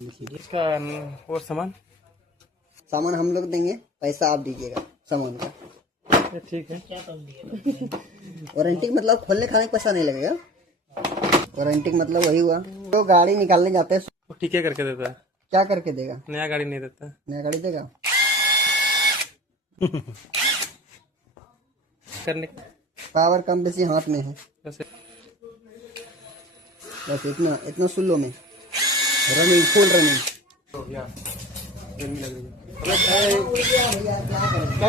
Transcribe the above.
इसका और सामान सामान हम लोग देंगे, पैसा आप दीजिएगा सामान का। ठीक है। वारंटी मतलब खोलने खाने का पैसा नहीं लगेगा। वारंटी मतलब वही हुआ तो गाड़ी निकालने जाते हैं वो ठीक है करके देता है। क्या करके देगा? नया गाड़ी नहीं देता। नया गाड़ी देगा करने पावर कम बेसी हाथ में है, वैसे बस इतना इतना सुन लो में रनिंग फुल रनिंग हो गया। गर्मी लग रही है। क्या